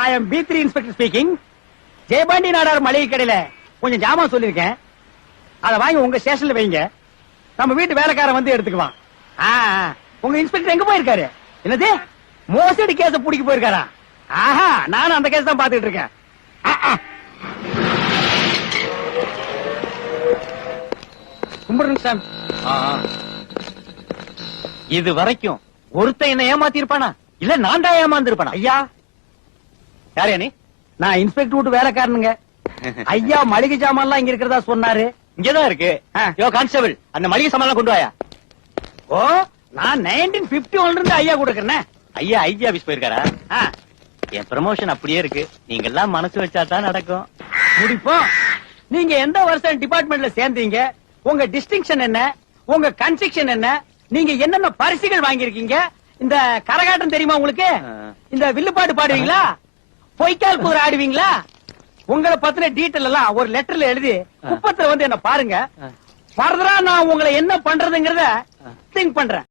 I am B3 inspector speaking. Jayapandi Nadar மளிகை கடையில கொஞ்சம் ஜாமான் சொல்லிருக்கேன். அத வாங்கி உங்க ஸ்டேஷன்ல வைங்க. நம்ம வீட்டு வேலைக்காரன் வந்து எடுத்துக்குவான். உங்க இன்ஸ்பெக்டர் எங்க போயிருக்காரு? என்னது மோசடி கேஸ புடிக்க போயிருக்காரா? ஆஹா, நானும் அந்த கேஸ் தான் பாத்துட்டு இருக்கேன். கும்பிடுங்க சார். இது வரைக்கும் ஒருத்தன் என்ன ஏமாத்தி இருப்பானா? இல்ல நான் தான் ஏமாந்து இருப்பானா? ஐயா, யாரையா நீ? நான் இன்ஸ்பெக்டர் வீட்டு வேலைக்காரனுங்க. ஐயா மளிகை சாமான் எல்லாம் இங்க இருக்கிறதா சொன்னாரு. இங்கதான் இருக்கு. யோ கான்ஸ்டபிள், அந்த மளிகை சாமான் கொண்டு வாயா. ஓ, நான் 1951 இருந்து ஐயா கொடுக்கறேன். ஐயா ஐஜி ஆபீஸ் போயிருக்காரா? என் ப்ரமோஷன் அப்படியே இருக்கு. நீங்க எல்லாம் மனசு வச்சா தான் நடக்கும். முடிப்போம். நீங்க எந்த வருஷம் டிபார்ட்மெண்ட்ல சேர்ந்தீங்க? உங்க டிஸ்டிங்ஷன் என்ன? உங்க கன்ஸ்ட்ரக்ஷன் என்ன? நீங்க என்னென்ன பரிசுகள் வாங்கிருக்கீங்க? இந்த கரகாட்டம் தெரியுமா உங்களுக்கு? இந்த வில்லுப்பாட்டு பாடுவீங்களா? பொய்க்கால் குதிரை ஆடுவீங்களா? உங்களை பத்தின டீட்டெயில் எல்லாம் ஒரு லெட்டர்ல எழுதி குப்பத்துல வந்து என்ன பாருங்க. ஃபர்தரா நான் உங்களை என்ன பண்றதுங்கிறத திங்க் பண்றேன்.